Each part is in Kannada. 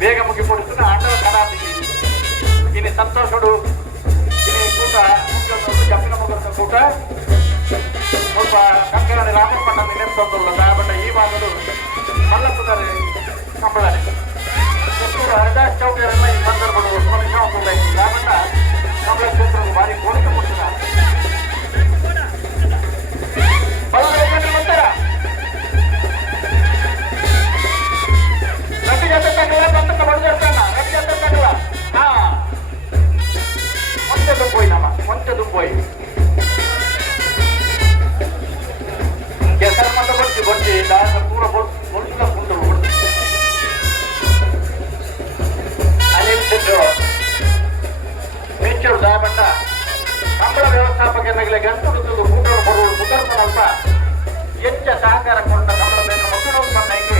వేగ ముగిపొడుతున్న ఆండవ కళాది ఈయన సంతోషుడు ఈయన కూట చెప్పిన ముగ్గురు కూట ಸ್ವಲ್ಪ ಕಂಕರಾಣಿ ರಾಮಪ್ಪಣ್ಣ ನೆನಪೊಂದಲ್ಲ కాబట్టి ಈ ಭಾಗಗಳು ಮಲ್ಲಪ್ಪದರೆ ಕಂಬಳನೆ ಎಷ್ಟೂರು ಹರಿದಾಸ್ ಚೌಕರನ್ನ ಈ ಸಂದರ್ಭಗಳು ಮನುಷ್ಯ ಹೋಗ್ತಾ ಇತ್ತು కాబట్టి ಕಂಬಳ ಕ್ಷೇತ್ರದ ಭಾರಿ ಕೋರಿಕೆ ಕೊಡ್ತಿದ್ದಾರೆ రెడ్డి జత కండువ పంతక బడిచేస్తానా రెడ్డి జత కండువ మొంచెదు పోయినమ్మా మొంచెదు పోయి ಕೆಸರು ಮಟ್ಟ ಬಡ್ಸಿ ದಾರ ಪೂರ ಬೊಲ್ಸುಲ ಕುಂಟು ಅನಿಲ್ ಸಿದ್ದು ಮೆಚ್ಚೂರು ದಾಬಂಡ ಕಂಬಳ ವ್ಯವಸ್ಥಾಪಕರಿಗೆ ಗಂಟುಡುವುದು ಕೂಟರು ಬರುವುದು ಮುಖರ್ಪನಲ್ಪ ಹೆಚ್ಚ ಸಹಕಾರ ಕೊಂಡ ಕಂಬಳ ಬೇಕು ಮಕ್ಕಳು ಬಂದೈಗೆ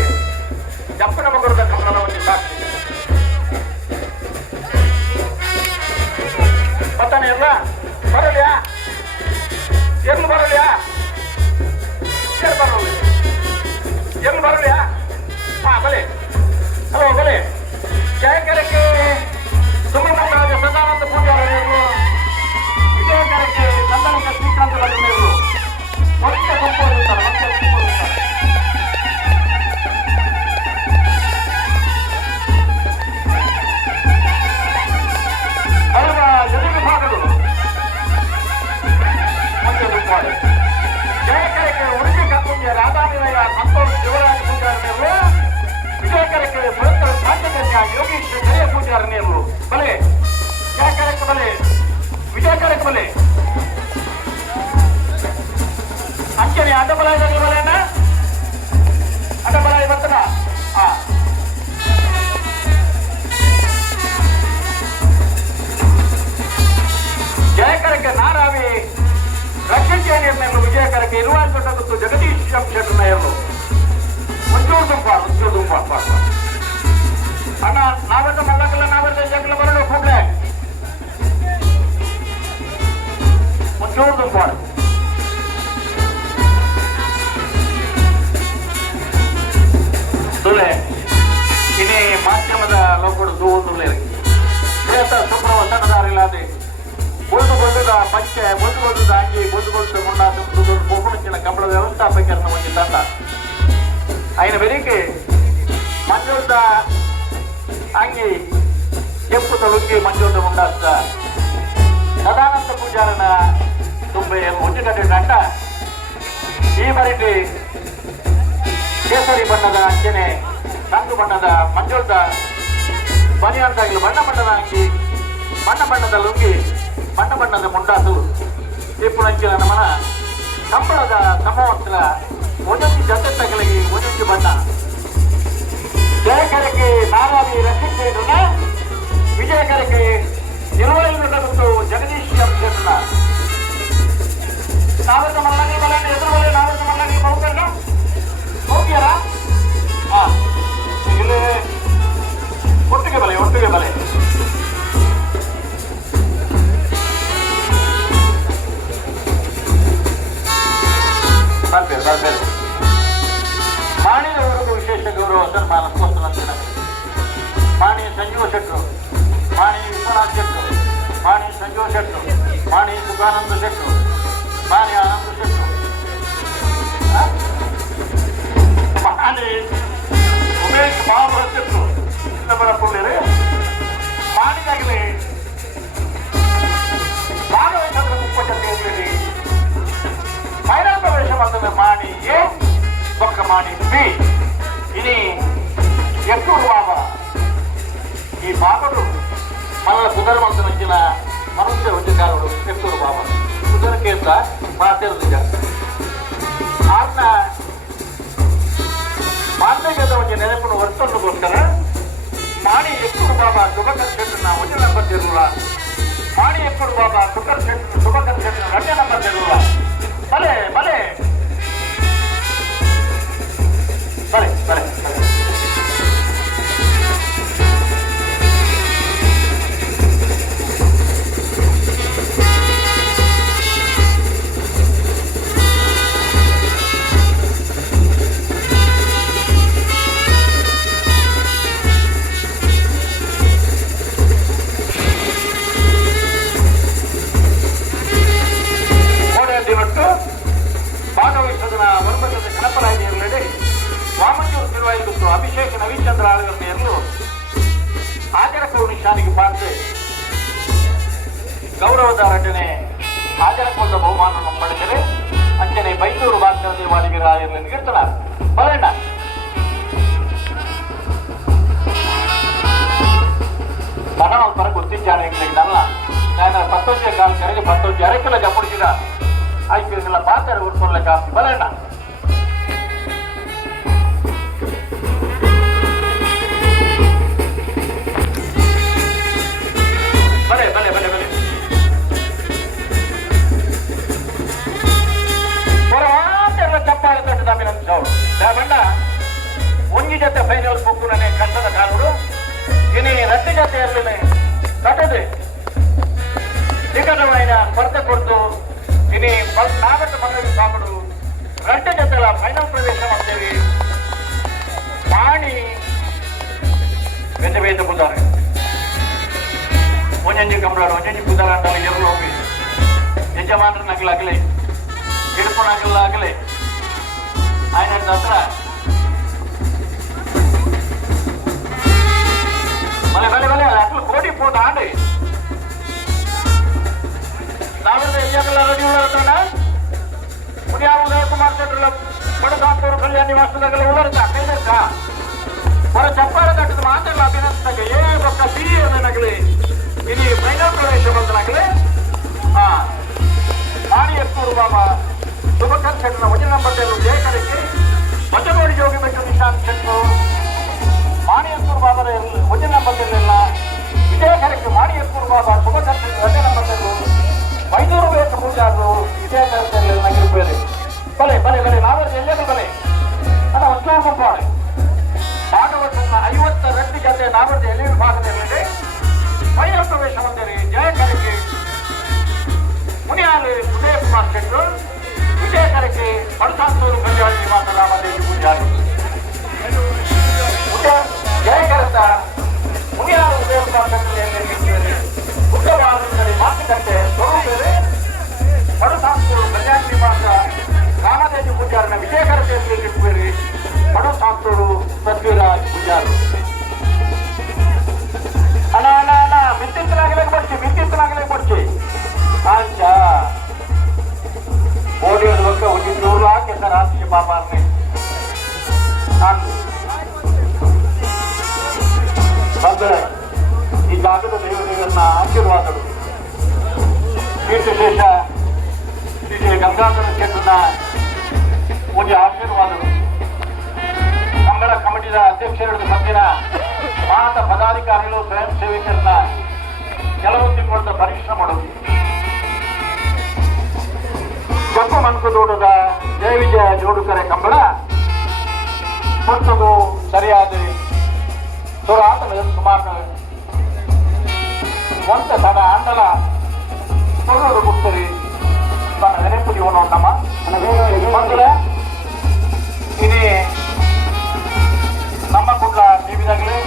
ಜಪ್ಪನ ಮಗರದ ಕಂಬಳವನ್ನು ಸಾಕ್ಷಿ ಪತ್ತಾನೆ ಎಲ್ಲ ಬರಲಿಯಾ ಎಲ್ಲಿ ಬರಲಿಯಾ ಏನು ಬರಲಿಯಾ ಬಲೆ ಹಲೋ ಬಲೆ ಜಯಕರಕ್ಕೆ ಸುಬ್ರಹ್ಮಣ್ಯ ಸದಾನಂದ ಪೂಜಾರರು ವಿಜಯಕರಕ್ಕೆ ನಂದನಿಕ ಶ್ರೀಕಾಂತ ಭಜನೆಯವರು ಮತ್ತೆ ಗುಂಪುತ್ತಾರೆ ಅವರ ಎದುರು ಭಾಗಗಳು ಮತ್ತೆ ಗುಂಪಾಡು ಜಯಕರಕ್ಕೆ ಉಡುಪಿ ಕಪ್ಪುಂಜ ರಾಧಾನಿಲಯ ಸಂತೋಷ್ ಶಿವರಾಜ ಪೂಜಾರನೆಯವರು ವಿಜಯಕರಕ್ಕೆ ಭರತ ಸಾಂತಕನ್ಯ ಯೋಗೀಶ್ ಜಯ ಪೂಜಾರನೆಯವರು ಬಲೆ ಜಯಕರಕ್ಕೆ ಬಲೆ ವಿಜಯಕರಕ್ಕೆ ಬಲೆ ಅಂಚನೆ ಅಡ್ಡಬಲಾಯದಲ್ಲಿ ಬಲೆನ ಅಡ್ಡಬಲಾಯ ಬರ್ತದ ಜಯಕರಕ್ಕೆ ನಾರಾವಿ ರಕ್ಷಣೆಯನ್ನು ವಿಜಯಕರಕ್ಕೆ ಇರುವಂತದ್ದು ಜಗದೀಶ್ ಶೆಟ್ಟರ್ನವರು ಒಂಚೂರು ದುಂಪ ಅಣ್ಣ ನಾವೆಲ್ಲ ಮಲ್ಲಕಲ್ಲ ನಾವೆಲ್ಲ ಜಗಲ ಬರಲು ಕೂಡಲೇ ಒಂಚೂರು ದುಂಪ ಸುಳ್ಳೆ ಇನ್ನೇ ಮಾಧ್ಯಮದ ಲೋಕಗಳು ದೂರ ಸುಪ್ರವ ಸಣ್ಣದಾರಿಲ್ಲಾದೆ ಬೊಂದುಗೊಳ್ಳುದ ಪಂಚೆ ಬೊಂದುಗೊಳ್ಳುದ ಅಂಗಿ ಬೊಂದುಗೊಳ್ಳುದ ಮುಂಡಾದ ಬಹುಮುಖಿನ ಕಂಬಳ ವ್ಯವಸ್ಥಾಪಕರನ್ನ ಒಂದು ತಂಡ ఆయన వెరికి మంజూర్ద అంగి ಕೆಂಪು ತಳುಕ್ಕಿ ಮಂಜೂರ್ದ ಮುಂಡಾದ ಸದಾನಂದ ಪೂಜಾರನ ತುಂಬೆ ಮುಚ್ಚಿಕಟ್ಟಿದಂಟ ಈ ಬರಿಟಿ ಕೇಸರಿ ಬಣ್ಣದ ಅಂಚನೆ ಕಂದು ಬಣ್ಣದ ಮಂಜೂರ್ದ ಬನಿಯಾನ್ದಾಗಲು ಬಣ್ಣ ಬಣ್ಣದ ಅಂಗಿ ಬಣ್ಣ ಬಣ್ಣದ ಲುಂಗಿ ಬಣ್ಣ ಬಣ್ಣದ ಮುಂಡಾಸು ఇప్పుడు ಅಂಚಿನ ನಮನ ಕಂಬಳದ ಸಮವಸ್ತ್ರ ಒಂದೊಂದು ಜೊತೆ ತಗಲಿಗೆ ಒಂದೊಂದು ಬಣ್ಣ ಜಯಕರಕ್ಕೆ ನಾರಾವಿ ರಕ್ಷಿಸೇನ ವಿಜಯಕರಕ್ಕೆ ನಿರ್ವಹಿಸುವುದು ಜಗದೀಶ್ ಕ್ಷೇತ್ರ ನಾವತ್ತ ಮಲ್ಲಂಗಿ ಬಲಂಡಿ ಎದುರು ಬಲೆ ನಾವತ್ತ ಮಲ್ಲಂಗಿ ಬಹುಕಲ್ಲ ಹೋಗ್ಯಾರ ಇಲ್ಲಿ ಒಟ್ಟಿಗೆ ಬಲೆ ಮಾಣಿಯವರಿಗೂ ವಿಶೇಷ ಗೌರವ ಸನ್ಮಾನ ಸ್ಪಷ್ಟನ ಮಾಣಿ ಸಂಜೀವ ಶೆಟ್ಟರು ಮಾಣಿ ವಿಶ್ವನಾಥ್ ಶೆಟ್ಟರು ಮಾಣಿ ಸಂಜೀವ ಶೆಟ್ಟರು ಮಾಣಿ ಸುಖಾನಂದ ಶೆಟ್ಟರು ಮಾಣಿ ಆನಂದ ಶೆಟ್ಟರು ಮಾಣಿ ಉಮೇಶ್ ಬಾಬು ಶೆಟ್ಟರು ಬರಕೊಂಡಿರಿ ಮಾಣಿಗಾಗಲಿ ಭಾಗವಹಿಸಿದ ಮುಪ್ಪಟ್ಟೆಯಲ್ಲಿ ಮೈರಾಂತ ವೇಷ ಬಂದ ಮಾಣಿ ಎ ಒಕ್ಕ ಮಾಣಿ ಬಿ ಇನಿ ಎತ್ತೂರು ಬಾಬಾ ಈ ಬಾಬರು ಮಲ್ಲ ಸುಧರ್ಮಂತ ನಂಚಿನ ಮನುಷ್ಯ ಹುದ್ದಿಗಾರರು ಎತ್ತೂರು ಬಾಬಾ ಸುಧರಕ್ಕೆ ಅಂತ ಮಾತಿರುತ್ತಿದ್ದ ಆಜ್ಞ ಬಾಂಧವ್ಯದ ಒಂದು ನೆನಪನ್ನು ಹೊರತೊಂದುಗೋಸ್ಕರ ಮಾಣಿ ಎತ್ತೂರು ಬಾಬಾ ಶುಭಕರ್ ಶೆಟ್ಟರ್ನ ಒಂದು ನಂಬರ್ ಇರಲಿಲ್ಲ ಮಾಣಿ ಎತ್ತೂರು ಬಾಬಾ ಶುಭಕರ್ ಶೆಟ್ಟರ್ನ 2 ನಂಬರ್ ಇರಲಿಲ್ಲ ಬಲೆ ಬಲೆ ಬಲೆ ಬಲೆ ಆಳುಗರನ್ನೆಲ್ಲೂ ಹಾಜರಕ್ಕೂ ನಿಶಾನಿಗೆ ಪಾರ್ತೆ ಗೌರವದ ರಚನೆ ಹಾಜರಕ್ಕೊಂದ ಬಹುಮಾನವನ್ನು ಪಡೆದರೆ ಅಂಚನೆ ಬೈಂದೂರು ಭಾಗ್ಯ ದೇವಾಲಿಗೆ ರಾಯರ್ಲಿ ಇರ್ತಾರ ಬರಣ್ಣ ಪಣವನ್ನು ಪರ ಗೊತ್ತಿದ್ದಾನೆ ನಲ್ಲ ನಾನು 19 ಕಾಲ ಕರೆಗೆ 19 ಅರೆಕ್ಕೆಲ್ಲ ಜಪ್ಪಡಿಸಿದ ಆಯ್ಕೆಲ್ಲ ಪಾತ್ರೆ ಉಡ್ಕೊಳ್ಳಕ್ಕೆ ಆಗ್ತಿ ಬರಣ್ಣ ಬಲೆ ಬಲೆ ಬಲೆ ಬಲೆ ಚಪ್ಪಾಳೆ ತಟ್ಟದ ಅಭಿನಂದಿಸೋರು ಬಂಡ ಒಂಜಿ ಜೊತೆ ಫೈನಲ್ ಬುಕ್ಕು ನನಗೆ ಕಷ್ಟದ ಕಾಲುಡು ಇನಿ ರಟ್ಟಿ ಜೊತೆಯಲ್ಲಿ ಕಟ್ಟದೆ ಟಿಕಟವಾಯಿನ ಸ್ಪರ್ಧೆ ಕೊಡ್ತು ಇನಿ ನಾಗಟ್ಟು ಮಗಳಿಗೆ ಸಾಕುಡು ರಟ್ಟಿ ಜೊತೆಲ್ಲ ಫೈನಲ್ ಪ್ರವೇಶ ಮಾಡ್ತೇವೆ ಮಾಡಿ ಬೆಂದ ಬೇತ ಬುದ್ದಾರೆ ಒಂಜಂಜಿ ಕಂಬಳಾಡು ಒಂಜಂಜಿ ಬುದ್ದಾರ ಅಂತ ಎರಡು ಹೋಗಿ ಯಜಮಾನರನ್ನಾಗಲಾಗಲಿ ಹಿಡ್ಕೊಂಡಾಗಲಾಗಲಿ ఆయన దసర మళ్ళీ మళ్ళీ మళ్ళీ అట్లా కోటి పోతా అండి ಸಾವಿರದ ಎಯ್ಯಕಲ್ಲ ರೆಡಿ ಉಳ್ಳರ್ತನ ಮುನಿಯಾರು ಉದಯಕುಮಾರ್ ಚಂದ್ರ ಬಡಸಾಂತೂರು ಕಲ್ಯಾಣ ನಿವಾಸದಾಗಲ್ಲ ಉಳ್ಳರ್ತ ಕೈದಕ್ಕ ಹೊರ ಚಪ್ಪಾಳೆ ತಟ್ಟದ ಮಾತೆಲ್ಲ ಅಭಿನಂದಿಸಿದಾಗ ಏ ಪಕ್ಕ ಸಿ ಅನ್ನನಾಗಲಿ ಇಲ್ಲಿ ಫೈನಲ್ ಪ್ರವೇಶ ಬಂದನಾಗಲಿ ಮಾಡಿ ಎತ್ತೂರು ಬಾಬಾ ಶುಭಕರ್ ಶೆಟ್ನ ವಜನ ನಂಬರ್ ಜಯಕರಿಗೆ ಮಜಗೋಡಿ ಯೋಗಿ ಬೆಟ್ಟು ನಿಶಾಂತ್ ಶೆಟ್ಟು ಮಾಣಿಯಕ್ಕೂರು ಬಾಬರ ವಜನ ನಂಬರ್ಲೆಲ್ಲ ವಿಜಯಕರಕ್ಕೆ ಮಾಣಿಯಕ್ಕೂರು ಬಾಬಾ ಶುಭಕರ್ ಶೆಟ್ ವಜನ ನಂಬರ್ಲು ಮೈಸೂರು ಬೇಕು ಪೂಜಾರು ವಿಜಯಕರದಲ್ಲಿ ನಗಿರ್ಬೇರೆ ಬಲೆ ಬಲೆ ಬಲೆ ನಾವೇ ಎಲ್ಲರೂ ಬಲೆ ಅದ ಉದ್ಯೋಗ ಗುಂಪಾಳೆ ಭಾಗವತನ 52 ಜೊತೆ ನಾವೇ ಎಲ್ಲಿ ಭಾಗದಲ್ಲಿ ಫೈನಲ್ ಪ್ರವೇಶ ಬಂದಿರಿ ಜಯಕರಕ್ಕೆ ಮುನಿಯಾಲು ಉದಯಕುಮಾರ್ ಶೆಟ್ಟು ವಿಜಯಕರಕ್ಕೆ ಬಡಸಾಂತೂರು ಕಲ್ಯಾಣ ನಿವಾಸ ರಾಮದೇವಿ ಪೂಜಾರಿ ಜಯಕರತ ಮುನಿಯಾರು ಉದಯಕುಮಾರ್ ಶೆಟ್ಟರಲ್ಲಿ ಉತ್ತಮವಾದದಲ್ಲಿ ಮಾತುಕತೆ ಸ್ವರೂಪೇರೆ ಬಡಸಾಂತೂರು ಕಲ್ಯಾಣ ನಿವಾಸ ರಾಮದೇವಿ ಪೂಜಾರಿನ ವಿಜಯಕರತೆಯಲ್ಲಿ ಇಟ್ಟುಬೇರಿ ಬಡಸಾಂತೂರು ಪೃಥ್ವಿರಾಜ್ ಪೂಜಾರಿ ಅಣ್ಣ ಅಣ್ಣ ಅಣ್ಣ ಮಿತ್ತಿತ್ತನಾಗಲೇ ಕೊಡ್ಚಿ ಅಂಚ ಓಡಿಯೋದು ಬಗ್ಗೆ ಒಂದು 100 लाख ರಾಷ್ಟ್ರೀಯ ಬಾಬಾರ್ನೆ ನಾನು ಬಂದರೆ ಈ ಜಾಗದ ದೇವತೆಗಳನ್ನ ಆಶೀರ್ವಾದಗಳು ಕೀರ್ತಿಶೇಷ ಶ್ರೀ ಗಂಗಾಧರ ಶೆಟ್ಟನ ಪೂಜೆ ಆಶೀರ್ವಾದಗಳು ಮಂಗಳ ಕಮಿಟಿಯ ಅಧ್ಯಕ್ಷರ ಮಧ್ಯನ ಮಾತ ಪದಾಧಿಕಾರಿಗಳು ಸ್ವಯಂ ಸೇವಕರನ್ನ ಕೆಲವೊಂದು ಪರಿಶ್ರಮಗಳು ಕಪ್ಪು ಮನ್ಕುದೂಡದ ಜಯ ವಿಜಯ ಜೋಡುಕರೆ ಕಂಬಳ ಹೊತ್ತದು ಸರಿಯಾದ ಸುರಾತನ ಸುಮಾರು ಒಂದ ತಡ ಅಂಡಲ ತೊಗರು ಗುಡ್ತರಿ ತನ್ನ ನೆನಪು ಜೀವನ ಉಂಟಮ್ಮ ಮಕ್ಕಳೇ ಇನಿ ನಮ್ಮ ಕುಡ್ಲ ಟಿವಿದಾಗಲಿ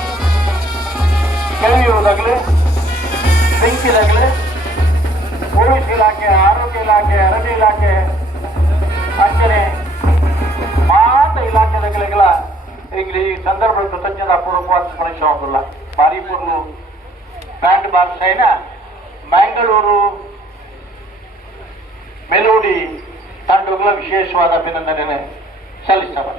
ಕೆಳಗಿರೋದಾಗಲಿ ಬೆಂಕಿದಾಗಲಿ ಪೊಲೀಸ್ ಇಲಾಖೆ ಆರೋಗ್ಯ ಇಲಾಖೆ ಅರಣ್ಯ ಇಲಾಖೆ ಅಂಚನೆ ಮಾತ ಇಲಾಖೆಗಳ ಇಲ್ಲಿ ಈ ಸಂದರ್ಭ ಕೃತಜ್ಞತಾ ಪೂರ್ವಕವಾದ ಸ್ಮರಿಸೋದಿಲ್ಲ ಬಾರಿಪುರ್ಲು ಬ್ಯಾಂಡ್ ಬಾಕ್ಸ್ అయిన ಮ್ಯಾಂಗಳೂರು ಮೆಲೋಡಿ ತಂಡಗಳ ವಿಶೇಷವಾದ ಅಭಿನಂದನೆ ಸಲ್ಲಿಸ್ತವೆ.